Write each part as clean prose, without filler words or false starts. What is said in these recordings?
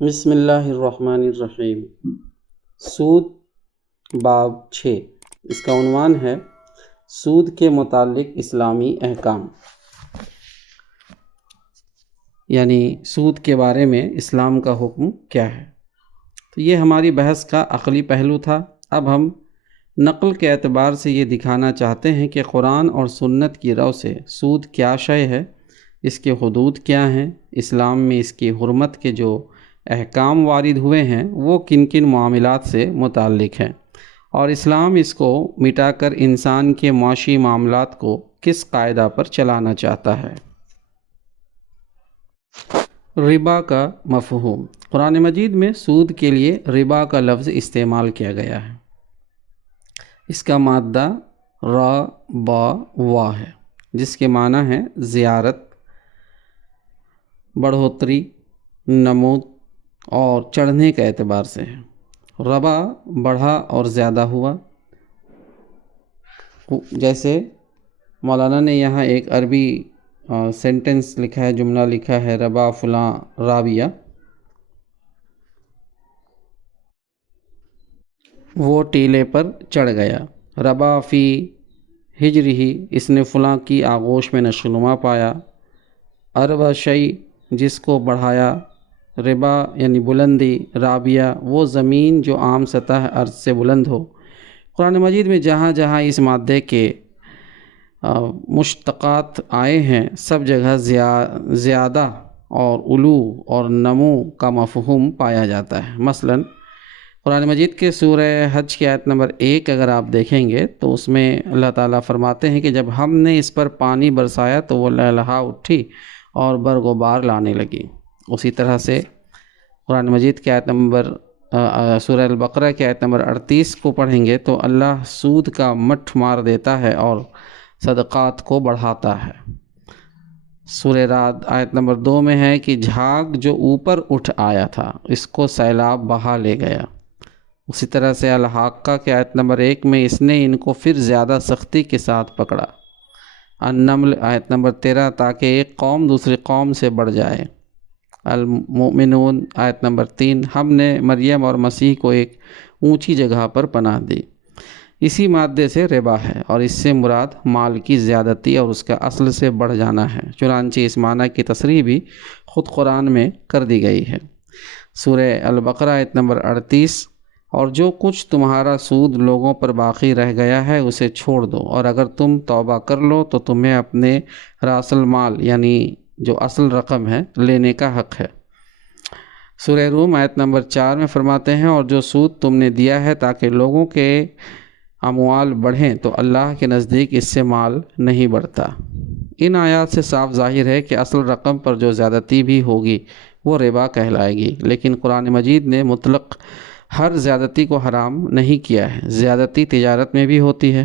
بسم اللہ الرحمن الرحیم۔ سود باب 6، اس کا عنوان ہے سود کے متعلق اسلامی احکام، یعنی سود کے بارے میں اسلام کا حکم کیا ہے۔ تو یہ ہماری بحث کا عقلی پہلو تھا۔ اب ہم نقل کے اعتبار سے یہ دکھانا چاہتے ہیں کہ قرآن اور سنت کی رو سے سود کیا شے ہے، اس کے حدود کیا ہیں، اسلام میں اس کی حرمت کے جو احکام وارد ہوئے ہیں وہ کن کن معاملات سے متعلق ہیں، اور اسلام اس کو مٹا کر انسان کے معاشی معاملات کو کس قاعدہ پر چلانا چاہتا ہے۔ ربا کا مفہوم۔ قرآن مجید میں سود کے لیے ربا کا لفظ استعمال کیا گیا ہے۔ اس کا مادہ را با وا ہے، جس کے معنی ہے زیارت، بڑھوتری، نمود اور چڑھنے کے اعتبار سے ہے۔ ربا بڑھا اور زیادہ ہوا، جیسے مولانا نے یہاں ایک عربی سینٹنس لکھا ہے، جملہ لکھا ہے، ربا فلاں رابیہ، وہ ٹیلے پر چڑھ گیا۔ ربا فی ہجرہی، اس نے فلاں کی آغوش میں نشو نما پایا۔ اربا شیء، جس کو بڑھایا۔ ربا یعنی بلندی، رابیہ وہ زمین جو عام سطح ارض سے بلند ہو۔ قرآن مجید میں جہاں جہاں اس مادے کے مشتقات آئے ہیں، سب جگہ زیادہ اور علو اور نمو کا مفہوم پایا جاتا ہے۔ مثلا قرآن مجید کے سورہ حج کی آیت نمبر 1 اگر آپ دیکھیں گے تو اس میں اللہ تعالیٰ فرماتے ہیں کہ جب ہم نے اس پر پانی برسایا تو وہ لہلہا اٹھی اور برگ و بار لانے لگی۔ اسی طرح سے قرآن مجید کی آیت نمبر سورہ البقرہ کی آیت نمبر 38 کو پڑھیں گے تو اللہ سود کا مٹھ مار دیتا ہے اور صدقات کو بڑھاتا ہے۔ سورہ رعد آیت نمبر 2 میں ہے کہ جھاگ جو اوپر اٹھ آیا تھا اس کو سیلاب بہا لے گیا۔ اسی طرح سے الحاقہ کے آیت نمبر 1 میں اس نے ان کو پھر زیادہ سختی کے ساتھ پکڑا۔ النمل آیت نمبر 13 تاکہ ایک قوم دوسری قوم سے بڑھ جائے۔ المؤمنون آیت نمبر 3 ہم نے مریم اور مسیح کو ایک اونچی جگہ پر پناہ دی۔ اسی مادے سے ربا ہے، اور اس سے مراد مال کی زیادتی اور اس کا اصل سے بڑھ جانا ہے، چنانچہ اس معنی کی تصریح بھی خود قرآن میں کر دی گئی ہے۔ سورہ البقرہ آیت نمبر 38 اور جو کچھ تمہارا سود لوگوں پر باقی رہ گیا ہے اسے چھوڑ دو، اور اگر تم توبہ کر لو تو تمہیں اپنے راس المال یعنی جو اصل رقم ہے لینے کا حق ہے۔ سورہ روم آیت نمبر 4 میں فرماتے ہیں اور جو سود تم نے دیا ہے تاکہ لوگوں کے اموال بڑھیں تو اللہ کے نزدیک اس سے مال نہیں بڑھتا۔ ان آیات سے صاف ظاہر ہے کہ اصل رقم پر جو زیادتی بھی ہوگی وہ ربا کہلائے گی، لیکن قرآن مجید نے مطلق ہر زیادتی کو حرام نہیں کیا ہے۔ زیادتی تجارت میں بھی ہوتی ہے۔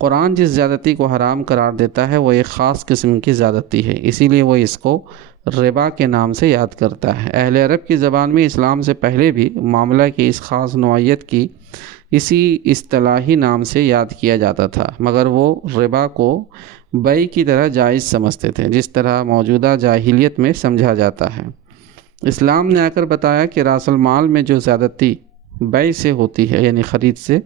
قرآن جس زیادتی کو حرام قرار دیتا ہے وہ ایک خاص قسم کی زیادتی ہے، اسی لیے وہ اس کو ربا کے نام سے یاد کرتا ہے۔ اہل عرب کی زبان میں اسلام سے پہلے بھی معاملہ کی اس خاص نوعیت کی اسی اصطلاحی نام سے یاد کیا جاتا تھا، مگر وہ ربا کو بیع کی طرح جائز سمجھتے تھے، جس طرح موجودہ جاہلیت میں سمجھا جاتا ہے۔ اسلام نے آ کر بتایا کہ راس المال میں جو زیادتی بیع سے ہوتی ہے یعنی خرید سے،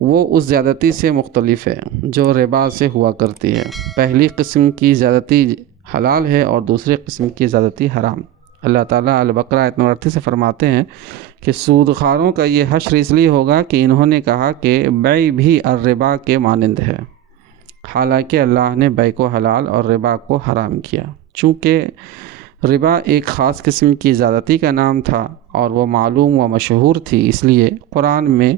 وہ اس زیادتی سے مختلف ہے جو ربا سے ہوا کرتی ہے۔ پہلی قسم کی زیادتی حلال ہے اور دوسری قسم کی زیادتی حرام۔ اللہ تعالیٰ البقرہ آیت نمبر 38 سے فرماتے ہیں کہ سود خواروں کا یہ حشر اس لیے ہوگا کہ انہوں نے کہا کہ بیع بھی الربا کے مانند ہے، حالانکہ اللہ نے بیع کو حلال اور ربا کو حرام کیا۔ چونکہ ربا ایک خاص قسم کی زیادتی کا نام تھا اور وہ معلوم و مشہور تھی، اس لیے قرآن میں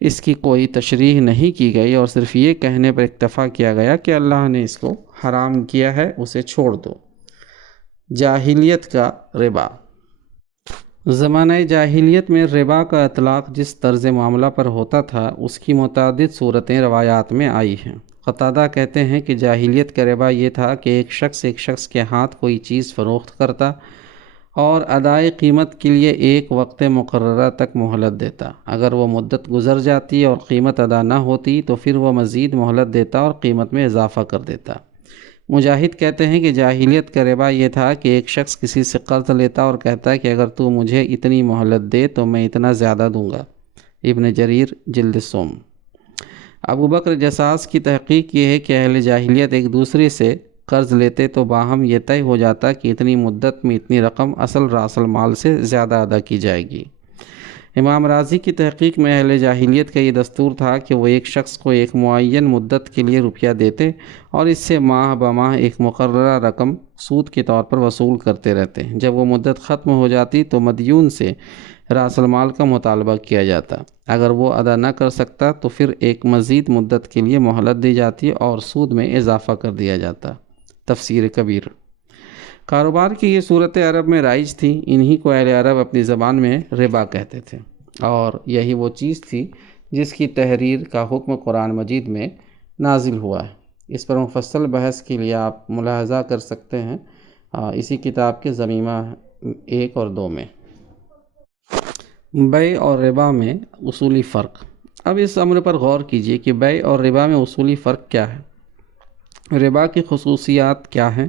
اس کی کوئی تشریح نہیں کی گئی اور صرف یہ کہنے پر اکتفا کیا گیا کہ اللہ نے اس کو حرام کیا ہے، اسے چھوڑ دو۔ جاہلیت کا ربا۔ زمانہ جاہلیت میں ربا کا اطلاق جس طرز معاملہ پر ہوتا تھا اس کی متعدد صورتیں روایات میں آئی ہیں۔ قتادہ کہتے ہیں کہ جاہلیت کا ربا یہ تھا کہ ایک شخص کے ہاتھ کوئی چیز فروخت کرتا اور ادائے قیمت کے لیے ایک وقت مقررہ تک مہلت دیتا۔ اگر وہ مدت گزر جاتی اور قیمت ادا نہ ہوتی تو پھر وہ مزید مہلت دیتا اور قیمت میں اضافہ کر دیتا۔ مجاہد کہتے ہیں کہ جاہلیت کا ربا یہ تھا کہ ایک شخص کسی سے قرض لیتا اور کہتا ہے کہ اگر تو مجھے اتنی مہلت دے تو میں اتنا زیادہ دوں گا۔ ابن جریر جلد سوم۔ ابو بکر جساس کی تحقیق یہ ہے کہ اہل جاہلیت ایک دوسرے سے قرض لیتے تو باہم یہ طے ہو جاتا کہ اتنی مدت میں اتنی رقم اصل راس المال سے زیادہ ادا کی جائے گی۔ امام راضی کی تحقیق میں اہل جاہلیت کا یہ دستور تھا کہ وہ ایک شخص کو ایک معین مدت کے لیے روپیہ دیتے اور اس سے ماہ بماہ ایک مقررہ رقم سود کے طور پر وصول کرتے رہتے۔ جب وہ مدت ختم ہو جاتی تو مدیون سے راس المال کا مطالبہ کیا جاتا۔ اگر وہ ادا نہ کر سکتا تو پھر ایک مزید مدت کے لیے مہلت دی جاتی اور سود میں اضافہ کر دیا جاتا۔ تفسیر کبیر۔ کاروبار کی یہ صورت عرب میں رائج تھی، انہی کو اہل عرب اپنی زبان میں ربا کہتے تھے، اور یہی وہ چیز تھی جس کی تحریر کا حکم قرآن مجید میں نازل ہوا ہے۔ اس پر مفصل بحث کے لیے آپ ملاحظہ کر سکتے ہیں اسی کتاب کے ضمیمہ 1 اور 2 میں۔ بیع اور ربا میں اصولی فرق۔ اب اس امر پر غور کیجیے کہ بیع اور ربا میں اصولی فرق کیا ہے، ربا کی خصوصیات کیا ہیں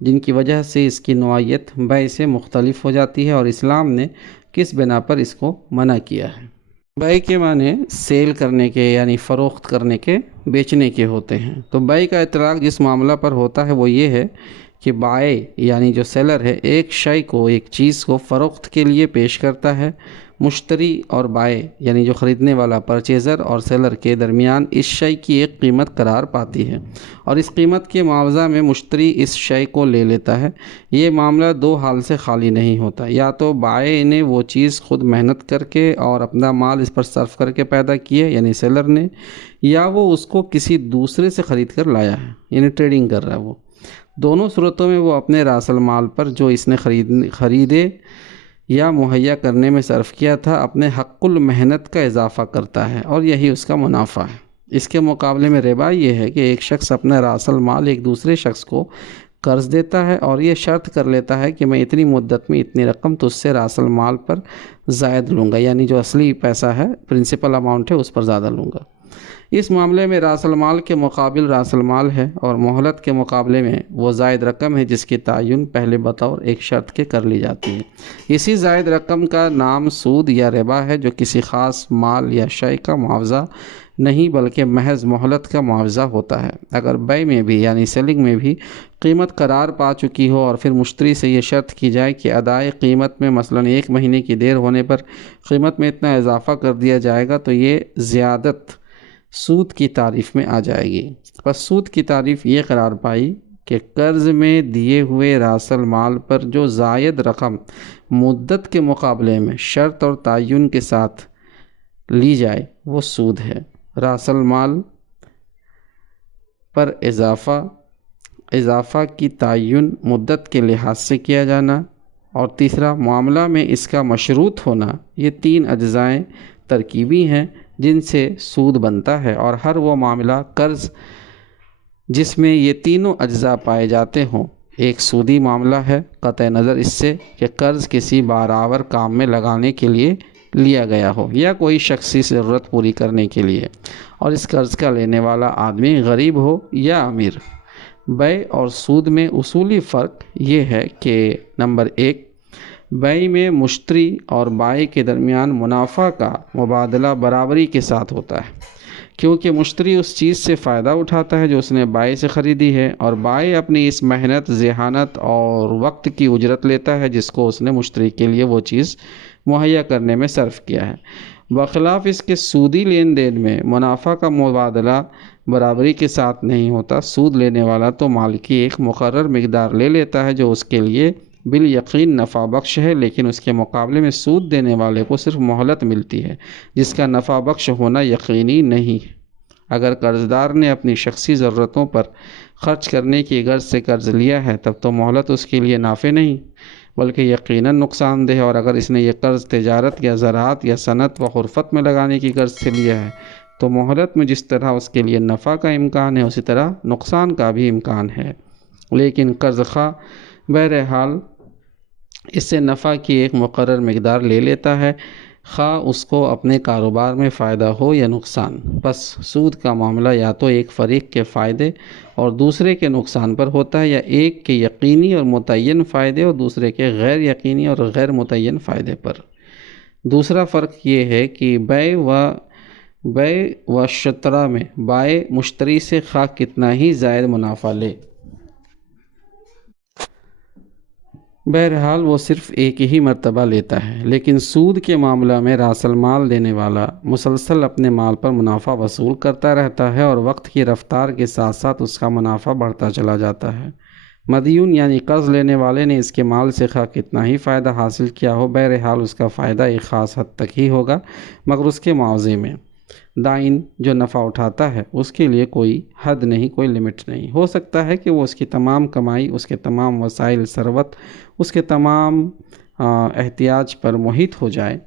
جن کی وجہ سے اس کی نوعیت بیع سے مختلف ہو جاتی ہے، اور اسلام نے کس بنا پر اس کو منع کیا ہے۔ بیع کے معنی سیل کرنے کے یعنی فروخت کرنے کے، بیچنے کے ہوتے ہیں۔ تو بیع کا اطلاق جس معاملہ پر ہوتا ہے وہ یہ ہے کہ بائع یعنی جو سیلر ہے ایک شے کو، ایک چیز کو فروخت کے لیے پیش کرتا ہے۔ مشتری اور بائع یعنی جو خریدنے والا پرچیزر اور سیلر کے درمیان اس شے کی ایک قیمت قرار پاتی ہے، اور اس قیمت کے معاوضہ میں مشتری اس شے کو لے لیتا ہے۔ یہ معاملہ دو حال سے خالی نہیں ہوتا، یا تو بائع نے وہ چیز خود محنت کر کے اور اپنا مال اس پر صرف کر کے پیدا کی ہے یعنی سیلر نے، یا وہ اس کو کسی دوسرے سے خرید کر لایا ہے یعنی ٹریڈنگ کر رہا ہے وہ۔ دونوں صورتوں میں وہ اپنے راس المال پر جو اس نے خریدے یا مہیا کرنے میں صرف کیا تھا اپنے حق المحنت کا اضافہ کرتا ہے، اور یہی اس کا منافع ہے۔ اس کے مقابلے میں ربا یہ ہے کہ ایک شخص اپنا راس المال ایک دوسرے شخص کو قرض دیتا ہے اور یہ شرط کر لیتا ہے کہ میں اتنی مدت میں اتنی رقم تو اس سے راس المال پر زائد لوں گا، یعنی جو اصلی پیسہ ہے، پرنسپل اماؤنٹ ہے، اس پر زیادہ لوں گا۔ اس معاملے میں راس المال کے مقابل راس المال ہے، اور مہلت کے مقابلے میں وہ زائد رقم ہے جس کی تعین پہلے بطور ایک شرط کے کر لی جاتی ہے۔ اسی زائد رقم کا نام سود یا ربا ہے، جو کسی خاص مال یا شے کا معاوضہ نہیں بلکہ محض مہلت کا معاوضہ ہوتا ہے۔ اگر بیع میں بھی یعنی سیلنگ میں بھی قیمت قرار پا چکی ہو اور پھر مشتری سے یہ شرط کی جائے کہ ادائے قیمت میں مثلاً 1 مہینے کی دیر ہونے پر قیمت میں اتنا اضافہ کر دیا جائے گا، تو یہ زیادت سود کی تعریف میں آ جائے گی۔ پس سود کی تعریف یہ قرار پائی کہ قرض میں دیے ہوئے راس المال پر جو زائد رقم مدت کے مقابلے میں شرط اور تعین کے ساتھ لی جائے وہ سود ہے۔ راس المال پر اضافہ کی تعین مدت کے لحاظ سے کیا جانا، اور تیسرا معاملہ میں اس کا مشروط ہونا، یہ 3 اجزائیں ترکیبی ہیں جن سے سود بنتا ہے، اور ہر وہ معاملہ قرض جس میں یہ تینوں اجزاء پائے جاتے ہوں ایک سودی معاملہ ہے، قطع نظر اس سے کہ قرض کسی بارآور کام میں لگانے کے لیے لیا گیا ہو یا کوئی شخصی ضرورت پوری کرنے کے لیے، اور اس قرض کا لینے والا آدمی غریب ہو یا امیر۔ بیع اور سود میں اصولی فرق یہ ہے کہ نمبر 1، بیع میں مشتری اور بائع کے درمیان منافع کا مبادلہ برابری کے ساتھ ہوتا ہے، کیونکہ مشتری اس چیز سے فائدہ اٹھاتا ہے جو اس نے بائع سے خریدی ہے، اور بائع اپنی اس محنت، ذہانت اور وقت کی اجرت لیتا ہے جس کو اس نے مشتری کے لیے وہ چیز مہیا کرنے میں صرف کیا ہے۔ بخلاف اس کے سودی لین دین میں منافع کا مبادلہ برابری کے ساتھ نہیں ہوتا۔ سود لینے والا تو مال کی ایک مقرر مقدار لے لیتا ہے جو اس کے لیے بالیقین نفع بخش ہے، لیکن اس کے مقابلے میں سود دینے والے کو صرف مہلت ملتی ہے جس کا نفع بخش ہونا یقینی نہیں ہے۔ اگر قرضدار نے اپنی شخصی ضرورتوں پر خرچ کرنے کی غرض سے قرض لیا ہے تب تو مہلت اس کے لیے نافع نہیں بلکہ یقیناً نقصان دہ ہے، اور اگر اس نے یہ قرض تجارت یا زراعت یا صنعت و حرفت میں لگانے کی غرض سے لیا ہے تو مہلت میں جس طرح اس کے لیے نفع کا امکان ہے اسی طرح نقصان کا بھی امکان ہے، لیکن قرض خواہ بہرحال اس سے نفع کی ایک مقرر مقدار لے لیتا ہے، خواہ اس کو اپنے کاروبار میں فائدہ ہو یا نقصان۔ بس سود کا معاملہ یا تو ایک فریق کے فائدے اور دوسرے کے نقصان پر ہوتا ہے، یا ایک کے یقینی اور متعین فائدے اور دوسرے کے غیر یقینی اور غیر متعین فائدے پر۔ دوسرا فرق یہ ہے کہ بیع و شترا میں بائع مشتری سے خواہ کتنا ہی زائد منافع لے، بہرحال وہ صرف ایک ہی مرتبہ لیتا ہے، لیکن سود کے معاملہ میں راس المال دینے والا مسلسل اپنے مال پر منافع وصول کرتا رہتا ہے اور وقت کی رفتار کے ساتھ ساتھ اس کا منافع بڑھتا چلا جاتا ہے۔ مدیون یعنی قرض لینے والے نے اس کے مال سے خواہ کتنا ہی فائدہ حاصل کیا ہو، بہرحال اس کا فائدہ ایک خاص حد تک ہی ہوگا، مگر اس کے معاوضے میں۔ دائن جو نفع اٹھاتا ہے اس کے لیے کوئی حد نہیں، کوئی لمٹ نہیں۔ ہو سکتا ہے کہ وہ اس کی تمام کمائی، اس کے تمام وسائل ثروت، اس کے تمام احتیاج پر محیط ہو جائے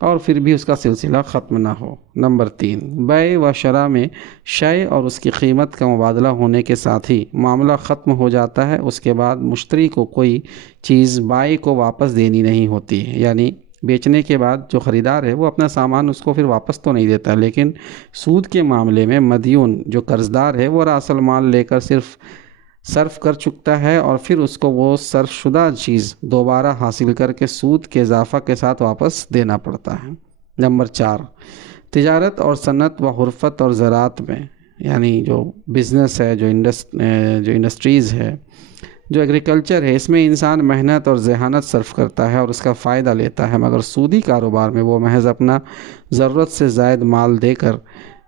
اور پھر بھی اس کا سلسلہ ختم نہ ہو۔ نمبر 3، بیع و شرع میں شے اور اس کی قیمت کا مبادلہ ہونے کے ساتھ ہی معاملہ ختم ہو جاتا ہے، اس کے بعد مشتری کو کوئی چیز بائع کو واپس دینی نہیں ہوتی، یعنی بیچنے کے بعد جو خریدار ہے وہ اپنا سامان اس کو پھر واپس تو نہیں دیتا، لیکن سود کے معاملے میں مدیون جو قرض دار ہے وہ راس المال لے کر صرف صرف کر چکتا ہے اور پھر اس کو وہ صرف شدہ چیز دوبارہ حاصل کر کے سود کے اضافہ کے ساتھ واپس دینا پڑتا ہے۔ نمبر 4، تجارت اور صنعت و حرفت اور زراعت میں، یعنی جو بزنس ہے، جو انڈسٹریز ہے، جو ایگریکلچر ہے، اس میں انسان محنت اور ذہانت صرف کرتا ہے اور اس کا فائدہ لیتا ہے، مگر سودی کاروبار میں وہ محض اپنا ضرورت سے زائد مال دے کر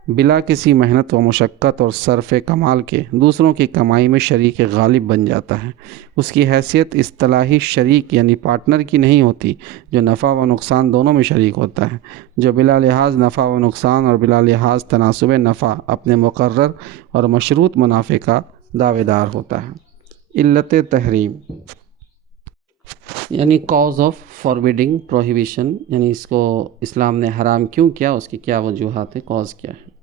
بلا کسی محنت و مشقت اور صرف کمال کے دوسروں کی کمائی میں شریک غالب بن جاتا ہے۔ اس کی حیثیت اصطلاحی شریک یعنی پارٹنر کی نہیں ہوتی، جو نفع و نقصان دونوں میں شریک ہوتا ہے، جو بلا لحاظ نفع و نقصان اور بلا لحاظ تناسب نفع اپنے مقرر اور مشروط منافع کا دعوے دار ہوتا ہے۔ علت تحریم یعنی کاز آف فاربیڈنگ پروہیبیشن، یعنی اس کو اسلام نے حرام کیوں کیا، اس کی کیا وجوہات ہے، کاز کیا ہے۔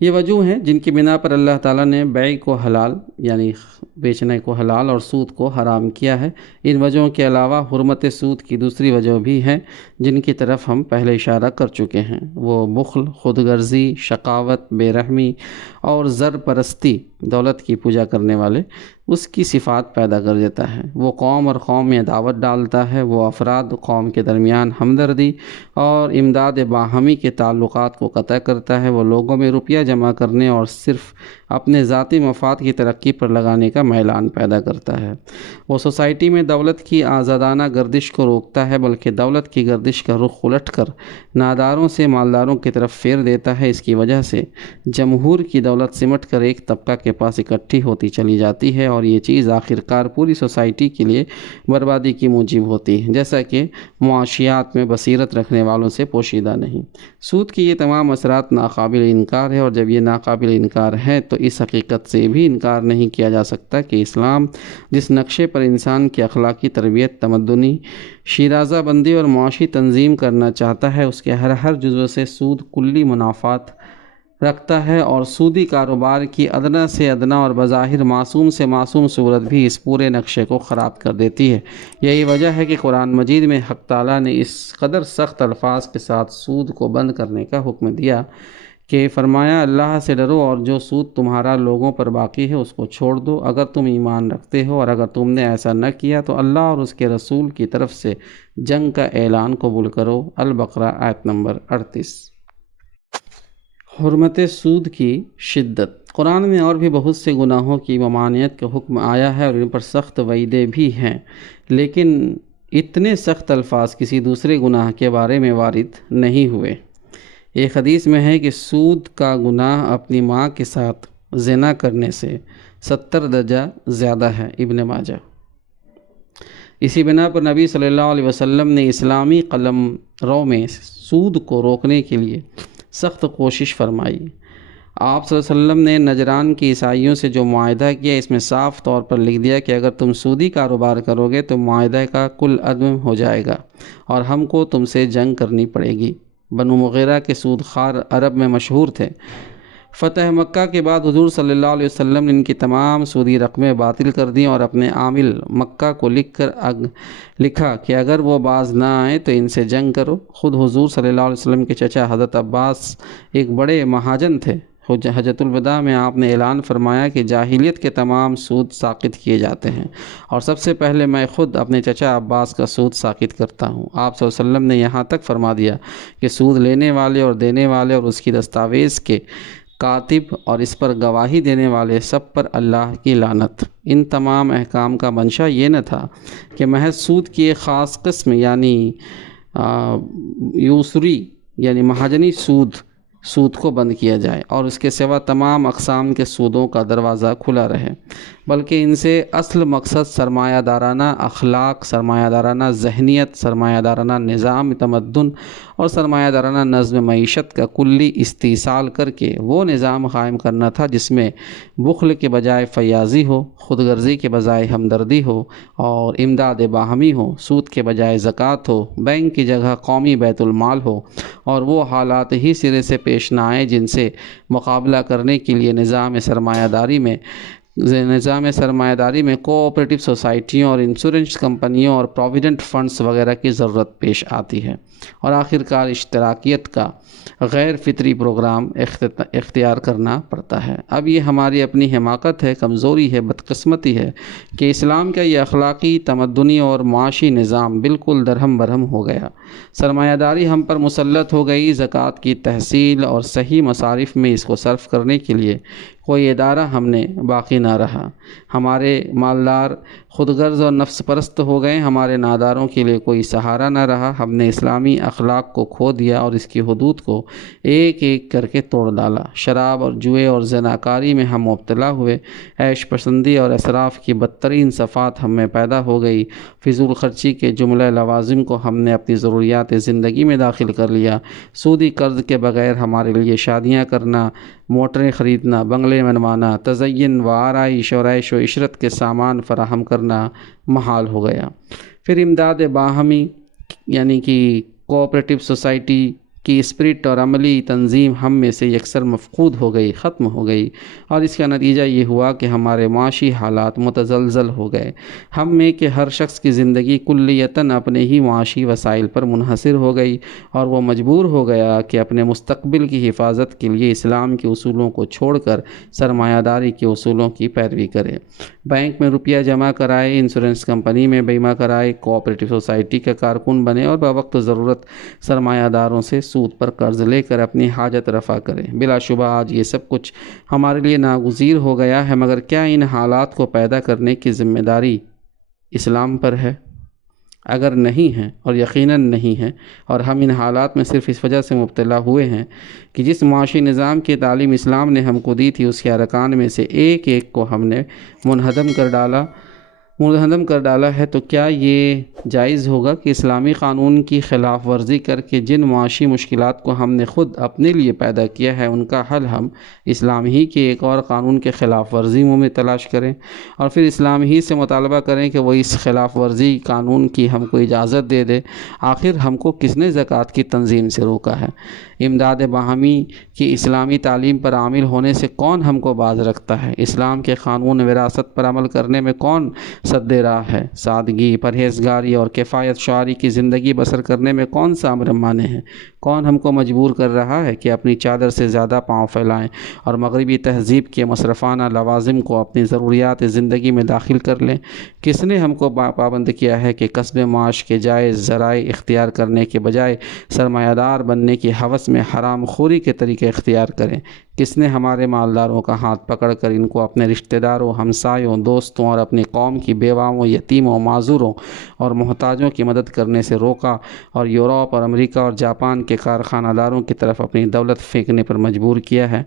یہ وجوہ ہیں جن کی بنا پر اللہ تعالیٰ نے بیع کو حلال یعنی بیچنے کو حلال اور سود کو حرام کیا ہے۔ ان وجہوں کے علاوہ حرمت سود کی دوسری وجہ بھی ہیں جن کی طرف ہم پہلے اشارہ کر چکے ہیں۔ وہ بخل، خود غرضی، شقاوت، بے رحمی اور زر پرستی، دولت کی پوجا کرنے والے، اس کی صفات پیدا کر دیتا ہے۔ وہ قوم اور قوم میں عداوت ڈالتا ہے، وہ افراد قوم کے درمیان ہمدردی اور امداد باہمی کے تعلقات کو قطع کرتا ہے، وہ لوگوں میں روپیہ جمع کرنے اور صرف اپنے ذاتی مفاد کی ترقی پر لگانے کا میلان پیدا کرتا ہے۔ وہ سوسائٹی میں دولت کی آزادانہ گردش کو روکتا ہے، بلکہ دولت کی گردش کا رخ الٹ کر ناداروں سے مالداروں کی طرف پھیر دیتا ہے۔ اس کی وجہ سے جمہور کی دولت سمٹ کر ایک طبقہ کے پاس اکٹھی ہوتی چلی جاتی ہے اور یہ چیز آخرکار پوری سوسائٹی کے لیے بربادی کی موجب ہوتی ہے، جیسا کہ معاشیات میں بصیرت رکھنے والوں سے پوشیدہ نہیں۔ سود کی یہ تمام اثرات ناقابل انکار ہے، اور جب یہ ناقابل انکار ہے تو اس حقیقت سے بھی انکار نہیں کیا جا سکتا کہ اسلام جس نقشے پر انسان کی اخلاقی تربیت، تمدنی شیرازہ بندی اور معاشی تنظیم کرنا چاہتا ہے، اس کے ہر جزو سے سود کلی منافعات رکھتا ہے، اور سودی کاروبار کی ادنا سے ادنا اور بظاہر معصوم سے معصوم صورت بھی اس پورے نقشے کو خراب کر دیتی ہے۔ یہی وجہ ہے کہ قرآن مجید میں حق تعالیٰ نے اس قدر سخت الفاظ کے ساتھ سود کو بند کرنے کا حکم دیا کہ فرمایا، اللہ سے ڈرو اور جو سود تمہارا لوگوں پر باقی ہے اس کو چھوڑ دو اگر تم ایمان رکھتے ہو، اور اگر تم نے ایسا نہ کیا تو اللہ اور اس کے رسول کی طرف سے جنگ کا اعلان قبول کرو۔ البقرہ آیت نمبر 38۔ حرمت سود کی شدت۔ قرآن میں اور بھی بہت سے گناہوں کی ممانعت کا حکم آیا ہے اور ان پر سخت وعیدیں بھی ہیں، لیکن اتنے سخت الفاظ کسی دوسرے گناہ کے بارے میں وارد نہیں ہوئے۔ ایک حدیث میں ہے کہ سود کا گناہ اپنی ماں کے ساتھ زنا کرنے سے 70 درجہ زیادہ ہے، ابن ماجہ۔ اسی بنا پر نبی صلی اللہ علیہ وسلم نے اسلامی قلم رو میں سود کو روکنے کے لیے سخت کوشش فرمائی۔ آپ صلی اللہ علیہ وسلم نے نجران کی عیسائیوں سے جو معاہدہ کیا، اس میں صاف طور پر لکھ دیا کہ اگر تم سودی کاروبار کرو گے تو معاہدہ کا کل عدم ہو جائے گا اور ہم کو تم سے جنگ کرنی پڑے گی۔ بنو مغیرہ کے سود خوار عرب میں مشہور تھے۔ فتح مکہ کے بعد حضور صلی اللہ علیہ وسلم نے ان کی تمام سودی رقمیں باطل کر دیں اور اپنے عامل مکہ کو لکھا کہ اگر وہ باز نہ آئیں تو ان سے جنگ کرو۔ خود حضور صلی اللہ علیہ وسلم کے چچا حضرت عباس ایک بڑے مہاجن تھے۔ حجۃ الوداع میں آپ نے اعلان فرمایا کہ جاہلیت کے تمام سود ساقط کیے جاتے ہیں اور سب سے پہلے میں خود اپنے چچا عباس کا سود ساقط کرتا ہوں۔ آپ صلی اللہ علیہ وسلم نے یہاں تک فرما دیا کہ سود لینے والے اور دینے والے اور اس کی دستاویز کے کاتب اور اس پر گواہی دینے والے سب پر اللہ کی لعنت۔ ان تمام احکام کا منشا یہ نہ تھا کہ محض سود کی ایک خاص قسم یعنی یوسری یعنی مہاجنی سود کو بند کیا جائے اور اس کے سوا تمام اقسام کے سودوں کا دروازہ کھلا رہے، بلکہ ان سے اصل مقصد سرمایہ دارانہ اخلاق، سرمایہ دارانہ ذہنیت، سرمایہ دارانہ نظام تمدن اور سرمایہ دارانہ نظم معیشت کا کلی استحصال کر کے وہ نظام قائم کرنا تھا جس میں بخل کے بجائے فیاضی ہو، خود غرضی کے بجائے ہمدردی ہو اور امداد باہمی ہو، سود کے بجائے زکوٰۃ ہو، بینک کی جگہ قومی بیت المال ہو اور وہ حالات ہی سرے سے پیش نہ آئے جن سے مقابلہ کرنے کے لیے نظام سرمایہ داری میں کوآپریٹو سوسائٹیوں اور انشورنس کمپنیوں اور پروویڈنٹ فنڈز وغیرہ کی ضرورت پیش آتی ہے، اور آخرکار اشتراکیت کا غیر فطری پروگرام اختیار کرنا پڑتا ہے۔ اب یہ ہماری اپنی حماقت ہے، کمزوری ہے، بدقسمتی ہے کہ اسلام کا یہ اخلاقی، تمدنی اور معاشی نظام بالکل درہم برہم ہو گیا۔ سرمایہ داری ہم پر مسلط ہو گئی، زکوٰۃ کی تحصیل اور صحیح مصارف میں اس کو صرف کرنے کے لیے کوئی ادارہ ہم نے باقی نہ رہا۔ ہمارے مالدار خود غرض اور نفس پرست ہو گئے، ہمارے ناداروں کے لیے کوئی سہارا نہ رہا۔ ہم نے اسلامی اخلاق کو کھو دیا اور اس کی حدود کو ایک ایک کر کے توڑ ڈالا۔ شراب اور جوئے اور زناکاری میں ہم مبتلا ہوئے، عیش پسندی اور اسراف کی بدترین صفات ہم میں پیدا ہو گئی، فضول خرچی کے جملہ لوازم کو ہم نے اپنی ضروریات زندگی میں داخل کر لیا۔ سودی قرض کے بغیر ہمارے لیے شادیاں کرنا، موٹریں خریدنا، بنگلے بنوانا، تزئین و آرائش اور عیش و عشرت کے سامان فراہم کرنا محال ہو گیا۔ پھر امداد باہمی یعنی کہ کوآپریٹو سوسائٹی کی اسپرٹ اور عملی تنظیم ہم میں سے یکسر مفقود ہو گئی، ختم ہو گئی، اور اس کا نتیجہ یہ ہوا کہ ہمارے معاشی حالات متزلزل ہو گئے۔ ہم میں کہ ہر شخص کی زندگی کلیتاً اپنے ہی معاشی وسائل پر منحصر ہو گئی اور وہ مجبور ہو گیا کہ اپنے مستقبل کی حفاظت کے لیے اسلام کے اصولوں کو چھوڑ کر سرمایہ داری کے اصولوں کی پیروی کرے۔ بینک میں روپیہ جمع کرائے، انشورنس کمپنی میں بیمہ کرائے، کوآپریٹو سوسائٹی کا کارکن بنے اور بوقت ضرورت سرمایہ داروں سے سود پر قرض لے کر اپنی حاجت رفع کرے۔ بلا شبہ آج یہ سب کچھ ہمارے لیے ناگزیر ہو گیا ہے، مگر کیا ان حالات کو پیدا کرنے کی ذمہ داری اسلام پر ہے؟ اگر نہیں ہے، اور یقیناً نہیں ہے، اور ہم ان حالات میں صرف اس وجہ سے مبتلا ہوئے ہیں کہ جس معاشی نظام کی تعلیم اسلام نے ہم کو دی تھی اس کے ارکان میں سے ایک ایک کو ہم نے منہدم کر ڈالا ہے، تو کیا یہ جائز ہوگا کہ اسلامی قانون کی خلاف ورزی کر کے جن معاشی مشکلات کو ہم نے خود اپنے لیے پیدا کیا ہے ان کا حل ہم اسلام ہی کے ایک اور قانون کے خلاف ورزیوں میں تلاش کریں اور پھر اسلام ہی سے مطالبہ کریں کہ وہ اس خلاف ورزی قانون کی ہم کو اجازت دے دے؟ آخر ہم کو کس نے زکوٰۃ کی تنظیم سے روکا ہے؟ امداد باہمی کی اسلامی تعلیم پر عامل ہونے سے کون ہم کو باز رکھتا ہے؟ اسلام کے قانون وراثت پر عمل کرنے میں کون سد راہ ہے؟ سادگی، پرہیزگاری اور کفایت شعاری کی زندگی بسر کرنے میں کون سا امر مانے ہیں؟ کون ہم کو مجبور کر رہا ہے کہ اپنی چادر سے زیادہ پاؤں پھیلائیں اور مغربی تہذیب کے مصرفانہ لوازم کو اپنی ضروریات زندگی میں داخل کر لیں؟ کس نے ہم کو پابند کیا ہے کہ کسب معاش کے جائز ذرائع اختیار کرنے کے بجائے سرمایہ دار بننے کی ہوس میں حرام خوری کے طریقے اختیار کریں؟ کس نے ہمارے مالداروں کا ہاتھ پکڑ کر ان کو اپنے رشتہ داروں، ہمسایوں، دوستوں اور اپنی قوم کی بیواؤں، یتیموں، معذوروں اور محتاجوں کی مدد کرنے سے روکا اور یورپ اور امریکہ اور جاپان کے کارخانہ داروں کی طرف اپنی دولت پھینکنے پر مجبور کیا ہے؟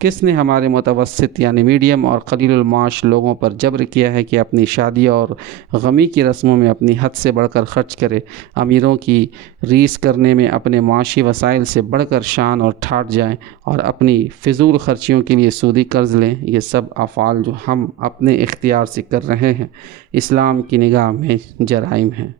کس نے ہمارے متوسط یعنی میڈیم اور قلیل المعاش لوگوں پر جبر کیا ہے کہ اپنی شادی اور غمی کی رسموں میں اپنی حد سے بڑھ کر خرچ کرے، امیروں کی ریس کرنے میں اپنے معاشی وسائل سے بڑھ کر شان اور ٹھاٹ جائیں اور اپنی فضول خرچیوں کے لیے سودی قرض لیں؟ یہ سب افعال جو ہم اپنے اختیار سے کر رہے ہیں اسلام کی نگاہ میں جرائم ہیں۔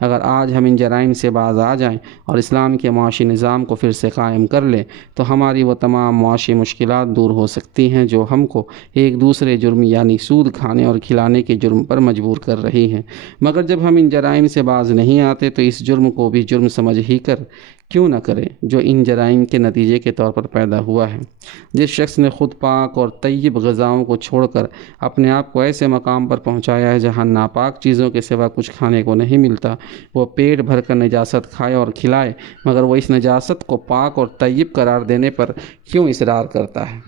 اگر آج ہم ان جرائم سے باز آ جائیں اور اسلام کے معاشی نظام کو پھر سے قائم کر لیں تو ہماری وہ تمام معاشی مشکلات دور ہو سکتی ہیں جو ہم کو ایک دوسرے جرم یعنی سود کھانے اور کھلانے کے جرم پر مجبور کر رہی ہیں۔ مگر جب ہم ان جرائم سے باز نہیں آتے تو اس جرم کو بھی جرم سمجھ ہی کر کیوں نہ کریں جو ان جرائم کے نتیجے کے طور پر پیدا ہوا ہے۔ جس شخص نے خود پاک اور طیب غذاؤں کو چھوڑ کر اپنے آپ کو ایسے مقام پر پہنچایا ہے جہاں ناپاک چیزوں کے سوا کچھ کھانے کو نہیں ملتا، وہ پیٹ بھر کر نجاست کھائے اور کھلائے، مگر وہ اس نجاست کو پاک اور طیب قرار دینے پر کیوں اصرار کرتا ہے؟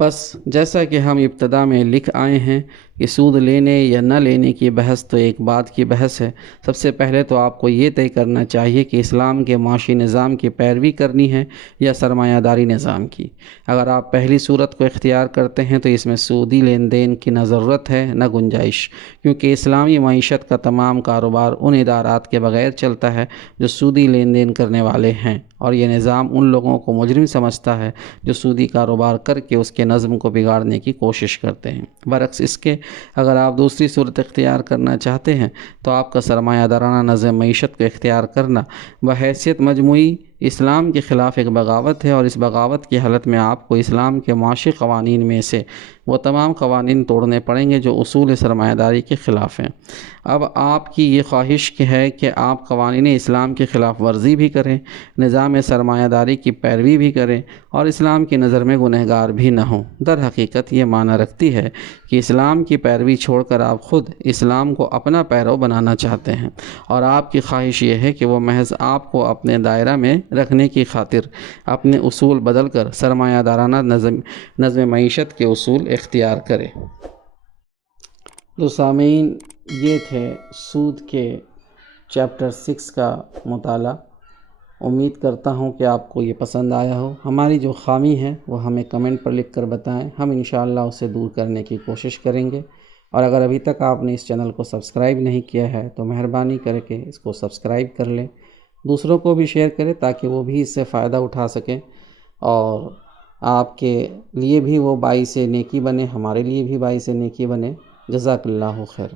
بس جیسا کہ ہم ابتدا میں لکھ آئے ہیں کہ سود لینے یا نہ لینے کی بحث تو ایک بات کی بحث ہے۔ سب سے پہلے تو آپ کو یہ طے کرنا چاہیے کہ اسلام کے معاشی نظام کی پیروی کرنی ہے یا سرمایہ داری نظام کی۔ اگر آپ پہلی صورت کو اختیار کرتے ہیں تو اس میں سودی لین دین کی نہ ضرورت ہے نہ گنجائش، کیونکہ اسلامی معیشت کا تمام کاروبار ان ادارات کے بغیر چلتا ہے جو سودی لین دین کرنے والے ہیں، اور یہ نظام ان لوگوں کو مجرم سمجھتا ہے جو سودی کاروبار کر کے اس کے نظم کو بگاڑنے کی کوشش کرتے ہیں۔ برعکس اس کے اگر آپ دوسری صورت اختیار کرنا چاہتے ہیں تو آپ کا سرمایہ دارانہ نظم معیشت کو اختیار کرنا بحیثیت مجموعی اسلام کے خلاف ایک بغاوت ہے، اور اس بغاوت کی حالت میں آپ کو اسلام کے معاشی قوانین میں سے وہ تمام قوانین توڑنے پڑیں گے جو اصول سرمایہ داری کے خلاف ہیں۔ اب آپ کی یہ خواہش ہے کہ آپ قوانین اسلام کی خلاف ورزی بھی کریں، نظام سرمایہ داری کی پیروی بھی کریں اور اسلام کی نظر میں گنہگار بھی نہ ہوں۔ در حقیقت یہ معنی رکھتی ہے کہ اسلام کی پیروی چھوڑ کر آپ خود اسلام کو اپنا پیرو بنانا چاہتے ہیں، اور آپ کی خواہش یہ ہے کہ وہ محض آپ کو اپنے دائرہ میں رکھنے کی خاطر اپنے اصول بدل کر سرمایہ دارانہ نظم معیشت کے اصول اختیار کرے۔ تو سامعین، یہ تھے سود کے چیپٹر 6 کا مطالعہ۔ امید کرتا ہوں کہ آپ کو یہ پسند آیا ہو۔ ہماری جو خامی ہے وہ ہمیں کمنٹ پر لکھ کر بتائیں، ہم انشاءاللہ اسے دور کرنے کی کوشش کریں گے۔ اور اگر ابھی تک آپ نے اس چینل کو سبسکرائب نہیں کیا ہے تو مہربانی کر کے اس کو سبسکرائب کر لیں، دوسروں کو بھی شیئر کریں تاکہ وہ بھی اس سے فائدہ اٹھا سکیں، اور آپ کے لیے بھی وہ باعث نیکی بنے، ہمارے لیے بھی باعث نیکی بنے۔ جزاک اللہ خیر۔